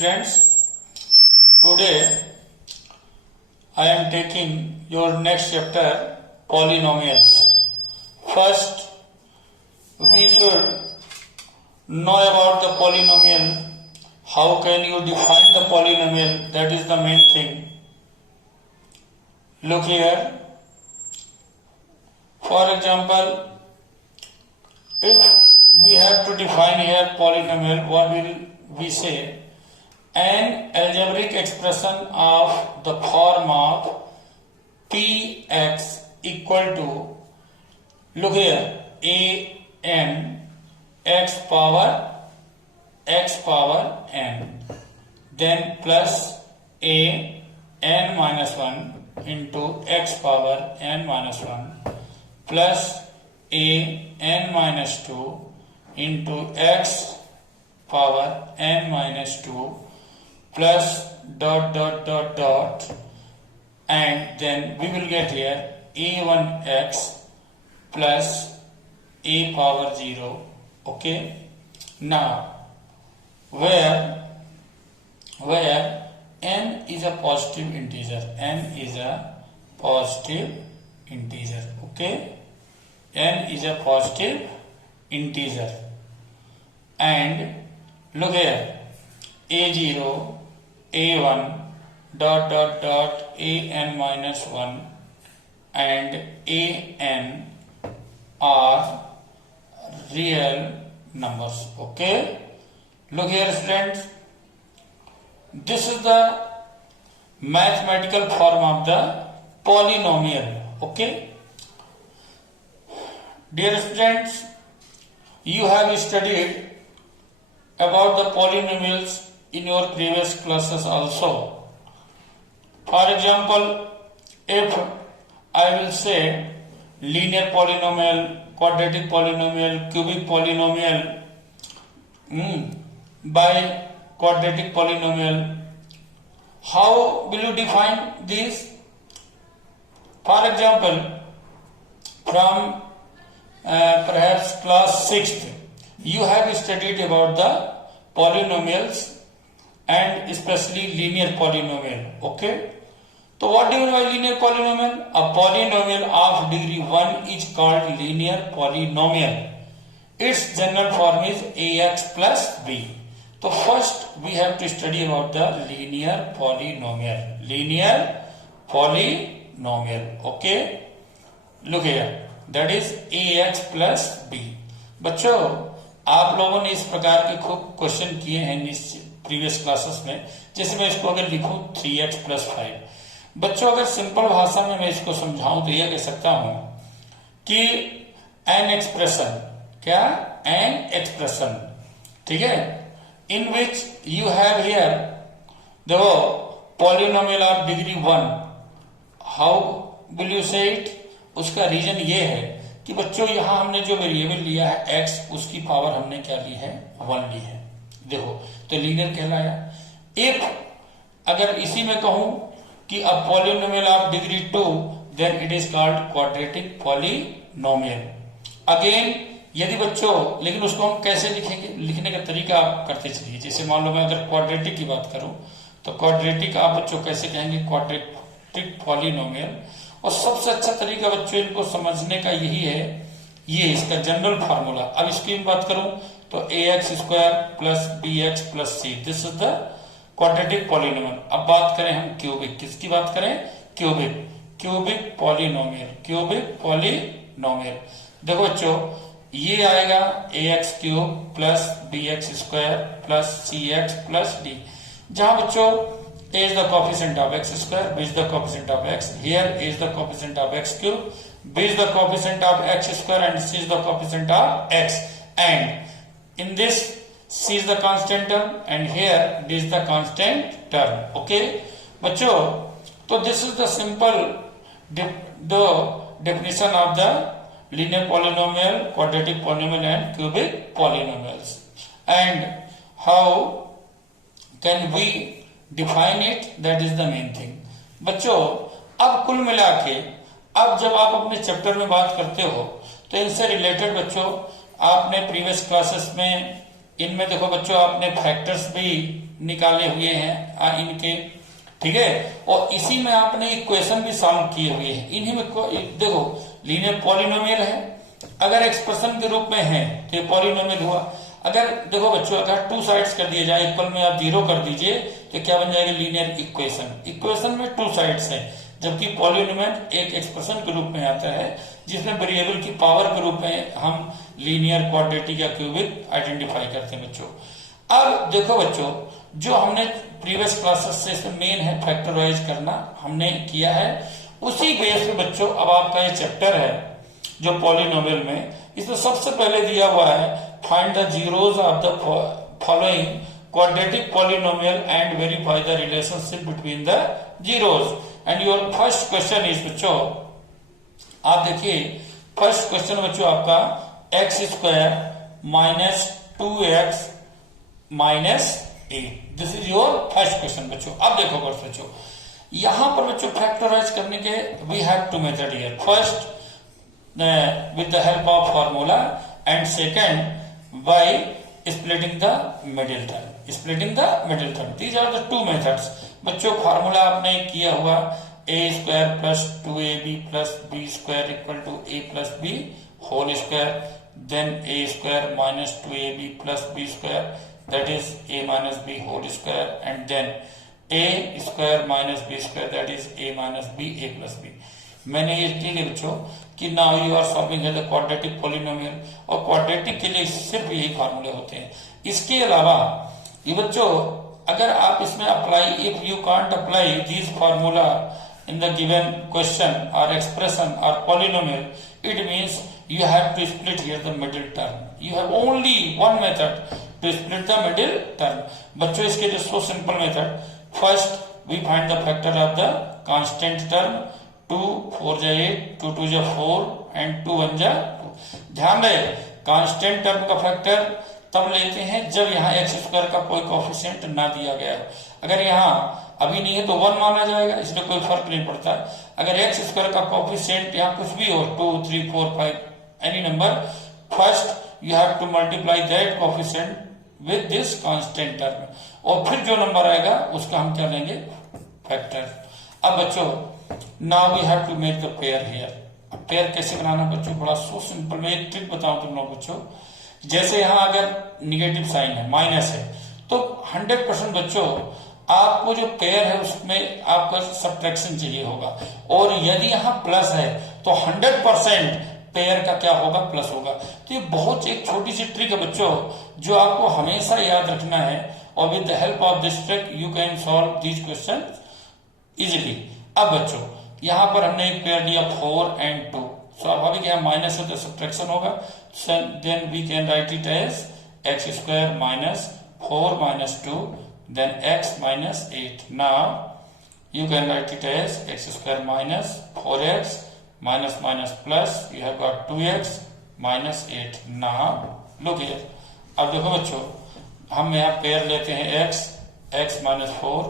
students, today I am taking your next chapter, polynomials. First, we should know about the polynomial. How can you define the polynomial? That is the main thing. Look here. For example, if we have to define here polynomial, what will we say? An algebraic expression of the form of px equal to, look here, a n x power n, then plus a n minus 1 into x power n minus 1 plus a n minus 2 into x power n minus 2 plus dot and then we will get here a1x plus a power 0. Okay, now where n is a positive integer, okay, n is a positive integer, and look here, a0, a1 dot an minus 1 and an are real numbers. Okay, look here students, this is the mathematical form of the polynomial. Okay, dear students, you have studied about the polynomials in your previous classes also. For example, if I will say linear polynomial, quadratic polynomial, cubic polynomial, by quadratic polynomial, how will you define this? For example, from perhaps class 6th, you have studied about the polynomials and especially linear polynomial. Okay, so what do you mean by linear polynomial? A polynomial of degree 1 is called linear polynomial. Its general form is ax plus b. So first we have to study about the linear polynomial. Okay, look here, that is ax plus b. बच्चों, आप लोगों ने इस प्रकार के खूब question किए हैं प्रीवियस क्लासेस में. जैसे मैं इसको अगर लिखूं 3x plus 5, बच्चों अगर सिंपल भाषा में मैं इसको समझाऊं तो यह कह सकता हूं कि एन एक्सप्रेशन, क्या एन एक्सप्रेशन, ठीक है, इन विच यू हैव हियर देखो polynomial of degree 1. How will you से इट? उसका रीजन ये है कि बच्चों यहां हमने जो वेरिएबल लिया है x, उसकी पावर हमने क्या ली है? 1 ली है. देखो तो लीनियर कहलाया. इफ अगर इसी में कहूं कि a polynomial of degree 2, then it is called quadratic polynomial. Again यदि बच्चों, लेकिन उसको हम कैसे लिखेंगे? लिखने का तरीका आप करते चलिए. जैसे मान लो मैं अगर क्वाड्रेटिक की बात करूं तो क्वाड्रेटिक आप बच्चों कैसे कहेंगे? Quadratic polynomial. और सबसे अच्छा तरीका बच्चों इनको समझने का यही है, ये इसका जनरल फार्मूला. अब इसकी बात करूं तो ax square plus bx plus c, this is the quadratic polynomial. अब बात करें हम क्यूबिक, किसकी बात करें? Cubic polynomial. देखो बच्चों, ये आएगा ax cube plus bx square plus cx plus d, जहां बच्चों a is the coefficient of x square, b is the coefficient of x, here a is the coefficient of x cube, b is the coefficient of x square and c is the coefficient of x, and in this c is the constant term and here d is the constant term. Okay बच्चों, तो this is the simple the definition of the linear polynomial, quadratic polynomial and cubic polynomials. And how can we define it? That is the main thing. बच्चों अब कुल मिला के, अब जब आप अपने चैप्टर में बात करते हो तो इनसे रिलेटेड बच्चों आपने प्रीवियस क्लासेस में इनमें देखो बच्चों आपने फैक्टर्स भी निकाले हुए हैं इनके, ठीक है, और इसी में आपने इक्वेशन भी सॉल्व किए हुए हैं। इन्हीं में देखो लीनियर पॉलिनोमियल है, अगर एक्सप्रेशन के रूप में है तो ये पॉलिनोमियल हुआ। अगर देखो बच्चों अगर टू साइड्स कर दिया जाए, इक्वल में आप जीरो कर दीजिए तो क्या बन जाएगा, लीनियर इक्वेशन। इक्वेशन में टू साइड्स है, जबकि पॉलिनोमियल एक एक्सप्रेशन के रूप में आता है जिसमें वेरिएबल की पावर के रूप में हम लीनियर, क्वाड्रेटिक या क्यूबिक आइडेंटिफाई करते हैं बच्चों। अब देखो बच्चों, जो हमने प्रीवियस क्लासेस से इसमें मेन है फैक्टराइज करना हमने किया है, उसी बेस पे बच्चों अब आपका ये चैप्टर है जो पॉलिनोमियल में, इसमें सबसे पहले दिया हुआ है find the zeros of the following quadratic polynomial and verify the relationship between the zeros. And your first question is बच्चों, आप देखिए फर्स्ट क्वेश्चन बच्चों आपका x square minus 2x minus 8, this is your first question बच्चों। अब देखो बच्चों, यहां पर बच्चों फैक्टराइज करने के we have two method here, first with the help of formula and second by splitting the middle term, splitting the middle term. These are the two methods बच्चों। फार्मूला आपने किया हुआ a square plus 2ab plus b square equal to a plus b whole square, then a square minus 2ab plus b square that is a minus b whole square, and then a square minus b square that is a minus b a plus b। मैंने ये ठीक है बच्चों कि now you are solving the quadratic polynomial, और quadratic के लिए सिर्फ यही फार्मूले होते हैं। इसके अलावा ये बच्चों अगर आप इसमें apply, if you can't apply this formula in the given question और एक्सप्रेशन और polynomial, it means you have to split here the middle term. You have only one method to split the middle term. बच्चों इसके जो so simple method, first we find the factor of the constant term, 2 4 जा 8, 2 2 जा 4 and 2 1 जा 2। ध्यान रहे constant term का factor तब लेते हैं जब यहाँ एक्स स्क्वायर का कोई कोफिशिएंट ना दिया गया है। अगर यहाँ अभी नहीं है तो 1 माना जाएगा, इसमें कोई फर्क नहीं पड़ता। अगर एक्स स्क्वायर का कोफिशिएंट यहाँ कुछ भी हो, 2 3 4 5 any number, first you have to multiply that coefficient with this constant term, और फिर जो नंबर आएगा उसका हम क्या लेंगे, फैक्टर। अब बच्चों now we have to make the pair here. Pair कैसे बनाना बच्चों, बड़ा सो सिंपल। मैं एक ट्रिक बताऊं तुम लोग बच्चों, जैसे यहां अगर निगेटिव साइन है, माइनस है, तो 100% बच्चों आपको जो पेयर है उसमें आपका सब्ट्रैक्शन चाहिए होगा, और यदि यहाँ प्लस है तो 100% पेयर का क्या होगा, प्लस होगा। तो ये बहुत एक छोटी सी ट्रिक है बच्चों जो आपको हमेशा याद रखना है, और with the help of this trick you can solve this question easily. अब बच्चों यहां पर हमने एक पेयर लिया 4 and 2, स्वाभाविक है माइनस है तो सब्ट्रैक्शन होगा, then we can write it as x square minus 4 minus 2 then x minus 8। Now you can write it as x square minus 4x minus minus plus you have got 2x minus 8। now look here, अब देखो बच्चों हम यहाँ pair लेते हैं x minus 4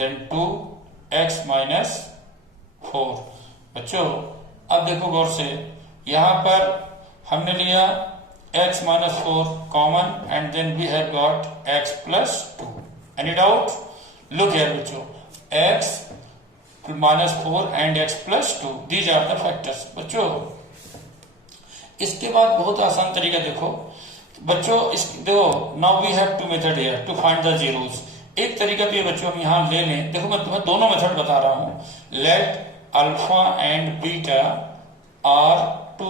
then 2x minus 4। बच्चों अब देखो गौर से, यहाँ पर हमने लिया x minus 4 common and then we have got x plus 2। Any doubt? Look here बच्चों, x minus 4 and x plus 2, these are the factors. बच्चों इसके बाद बहुत आसान तरीका देखो बच्चों, देखो now we have two method here to find the zeros. एक तरीका तो ये बच्चों हम यहाँ ले लें, देखो मैं तुम्हें दोनों मेथड बता रहा हूँ। Let alpha and beta are two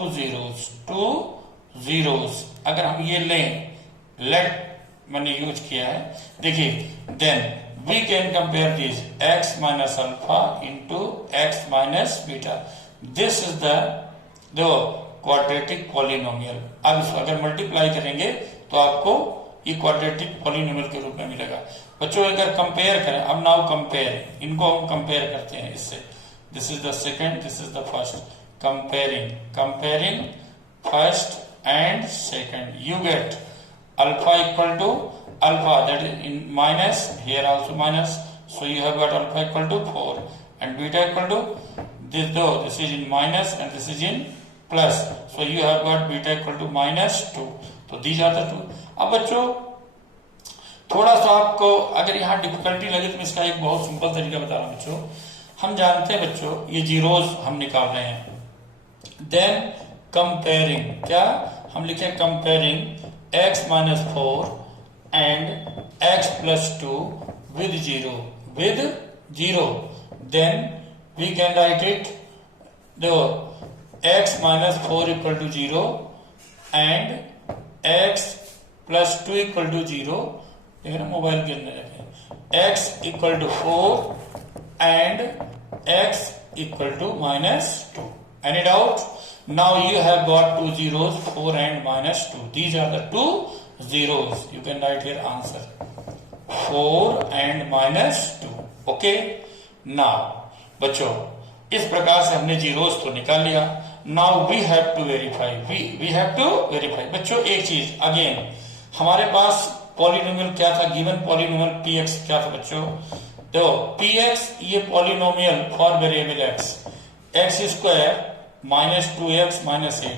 zeros, अगर हम ये लें, लेट मैंने यूज किया है, देखिए then we can compare this x minus alpha into x minus beta. This is the quadratic polynomial। अब इसको अगर मल्टीप्लाई करेंगे तो आपको ये क्वाड्रेटिक पॉलिनोमियल के रूप में मिलेगा। बच्चों अगर कंपेयर करें, अब नाउ कंपेयर, इनको हम कंपेयर करते हैं इससे, this is the second, this is the first, comparing first and second, you get alpha equal to alpha, that is in minus, here also minus, so you have got alpha equal to 4 and beta equal to this, though this is in minus and this is in plus, so you have got beta equal to minus 2। तो these are the two। अब बच्चों थोड़ा सा आपको अगर यहाँ difficulty लगे तो मैं इसका एक बहुत सिंपल तरीका बता रहा हूँ बच्चों। हम जानते हैं बच्चों ये जीरोस हम निकाल रहे हैं, देन कंपेयरिंग, क्या हम लिखे comparing x minus 4 and x plus 2 with zero, then we can write it, देखो x minus 4 equal to 0 and x plus 2 equal to 0, देखो ना मोबाइल गिरने लगे, x equal to 4 and x equal to minus 2. Any doubt? Now you have got two zeros, 4 and minus 2. These are the two zeros. You can write here answer 4 and minus 2. Okay? Now बच्चों इस प्रकार से हमने zeros तो निकाल लिया. Now we have to verify. We have to verify. बच्चों एक चीज अगेन, हमारे पास पॉलिनोमियल क्या था, गिवन पॉलिनोमियल px क्या था बच्चों, देखो px ये polynomial for variable x square minus 2x minus 8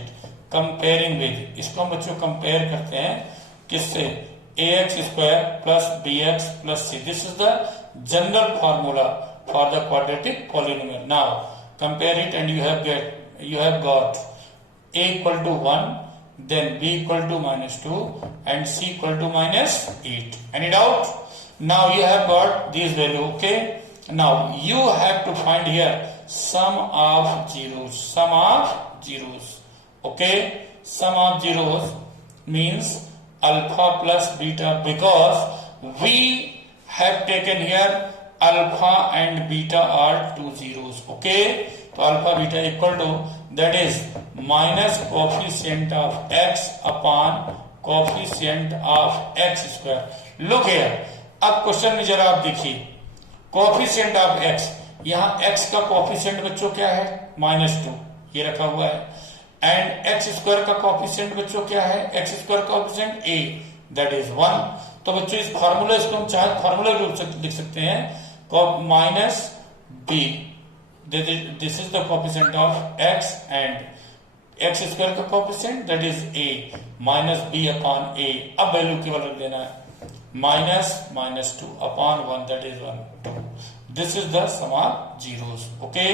comparing with, इसको हम बच्चों कंपेयर करते हैं किससे, ax square plus bx plus c. This is the general formula for the quadratic polynomial. Now compare it and you have got a equal to 1, then b equal to minus 2 and c equal to minus 8. Any doubt? Now you have got this value. Okay, now you have to find here sum of zeros. Okay, sum of zeros means alpha plus beta, because we have taken here alpha and beta are two zeros. Okay, so alpha beta equal to, that is minus coefficient of x upon coefficient of x square. Look here, अब question में जरा आप देखिए, coefficient of x, यहाँ x का coefficient बच्चों क्या है, -2 ये रखा हुआ है, एंड x स्क्वायर का कोफिशिएंट बच्चों क्या है, x square coefficient a, that is 1. तो बच्चों इस फार्मूला, इसको हम चाहे फार्मूला रूप से लिख सकते हैं, minus b, this is the coefficient of x and x square का coefficient that is a minus b upon a. अब वैल्यू केवल रख देना है, minus 2 upon 1, that is 1, 2. This is the sum of zeros. Okay,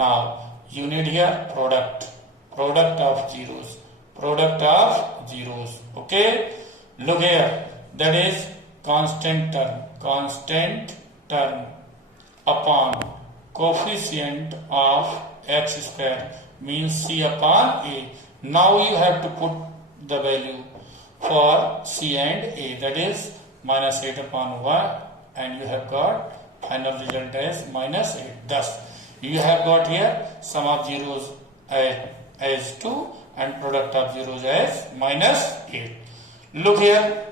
now you need here product of zeros. Okay, look here, that is constant term upon coefficient of x square means c upon a. Now you have to put the value for c and a, that is minus 8 upon 1, and you have got final result as minus 8. Thus you have got here sum of zeros as 2 and product of zeros as minus 8. Look here,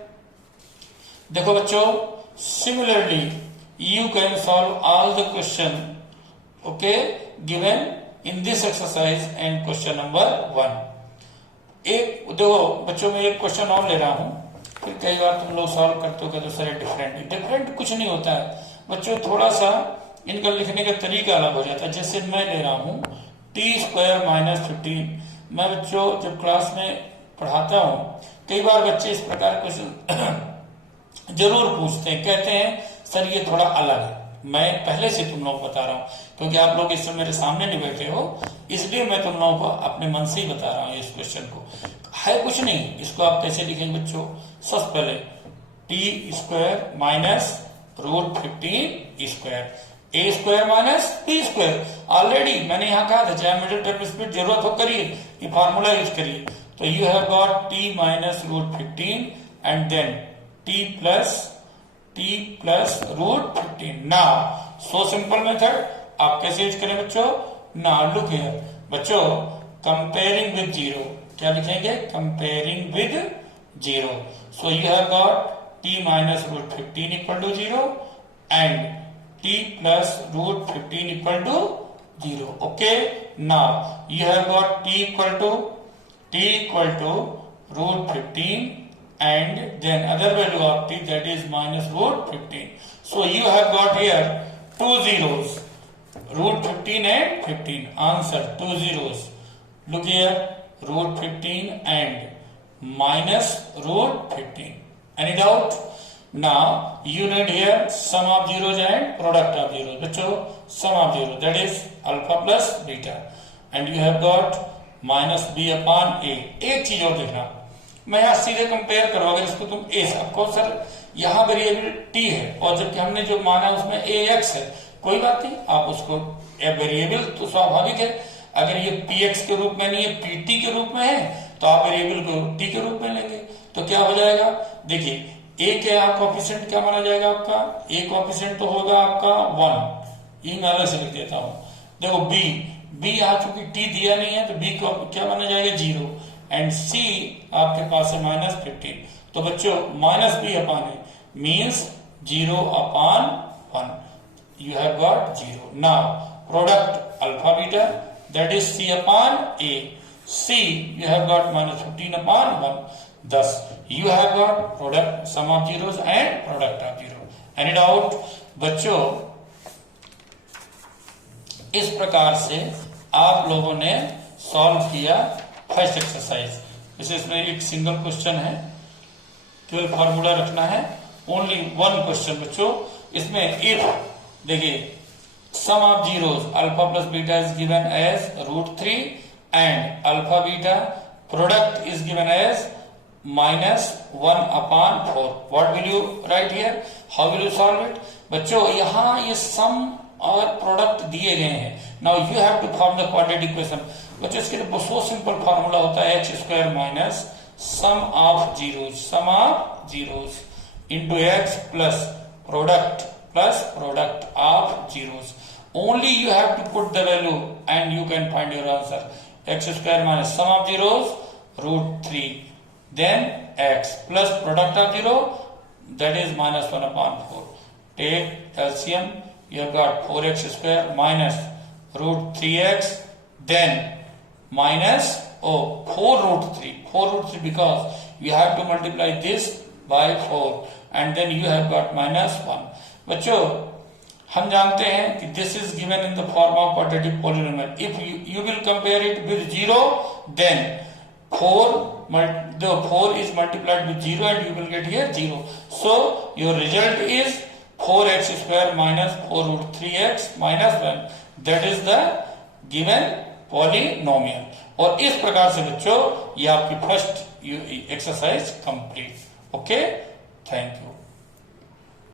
देखो बच्चों, similarly you can solve all the question, okay, given in this exercise and question number 1. एक देखो बच्चों में एक question और ले रहा हूं, फिर कई बार तुम लोग सॉल्व करते हो कहते हो सर डिफरेंट कुछ नहीं होता है बच्चों, थोड़ा सा इनका लिखने का तरीका अलग हो जाता है. जैसे मैं ले रहा हूं टी स्क्वायर माइनस 15. मैं बच्चों जब क्लास में पढ़ाता हूं, कई बार बच्चे इस प्रकार क्वेश्चन जरूर पूछते हैं, कहते हैं सर ये थोड़ा अलग है. मैं पहले से तुम लोग बता रहा हूं, क्योंकि आप लोग इस समय मेरे सामने नहीं बैठे हो, इसलिए मैं तुम लोगों को अपने मन से ही बता रहा हूं. इस क्वेश्चन को है कुछ नहीं, इसको आप कैसे लिखेंगे बच्चों, सबसे पहले T square minus root 15 square, A square minus B square. Already मैंने यहाँ कहा था चाहे मिडिल टर्म स्प्लिट जरूरत हो करिए, ये फार्मूला यूज करिए. तो you have got T minus root 15 and then T plus root 15. Now so simple method आप कैसे यूज करें बच्चों, नाउ लुक हियर बच्चों, कंपेयरिंग विद जीरो, क्या लिखेंगे, comparing with zero. So you have got t minus root 15 equal to 0 and t plus root 15 equal to 0. Okay, now you have got t equal to root 15 and then other value of t, that is minus root 15. So you have got here two zeros, root 15 and 15. Answer two zeros. Look here, root 15 and minus root 15. Any doubt? Now you need here sum of zeros and product of zeros. बच्चों sum of zero that is alpha plus beta and you have got minus b upon a. एक चीज और देखना, मैं यहाँ सीधे compare करो, अगर इसको तुम a से, आपको सर यहाँ वेरिएबल t है और जबकि हमने जो माना उसमें ax है, कोई बात नहीं, आप उसको वेरिएबल तो स्वाभाविक है, अगर ये px के रूप में नहीं है pt के रूप में है तो आप वेरिएबल को t के रूप में लेंगे, तो क्या हो जाएगा, देखिए a के यहाँ कोएफिशिएंट क्या माना जाएगा आपका, a कोएफिशिएंट तो होगा आपका 1, ये मैं अलग से लिख देता हूं, देखो b यहाँ चूंकि t दिया नहीं है तो b को क्या माना जाएगा 0 एंड c आपके पास है -15, तो बच्चों minus b upon A means 0 upon 1, you have got 0. Now product alpha beta that is c upon a, c you have got -15 upon 1, thus you have got product sum of zeros and product of zero. Any doubt? बच्चों इस प्रकार से आप लोगों ने solve किया first exercise. इसमें एक सिंगल क्वेश्चन है, केवल फॉर्मूला रखना है, ओनली वन क्वेश्चन बच्चों। इसमें इफ देखिए sum of zeros alpha plus beta is given as √3 and alpha beta product is given as -1 upon 4. What will you write here? How will you solve it? बच्चों यहाँ ये सम और product दिए गए हैं। Now you have to form the quadratic equation. बच्चों इसके लिए बहुत सिंपल फॉर्मूला होता है x² minus sum of zeros into x plus product of zeros. Only you have to put the value and you can find your answer. x² minus sum of zeros √3 then x plus product of zero that is -1 upon 4. Take LCM, you have got 4x square minus √3x then minus 4√3 because you have to multiply this by 4 and then you have got -1. बच्चों हम जानते हैं कि this is given in the form of quadratic polynomial. If you will compare it with 0 then 4 is multiplied with 0 and you will get here 0. So your result is 4x² minus 4√3x minus 1. That is the given polynomial. और इस प्रकार से बच्चों ये आपकी first exercise complete. Okay, thank you.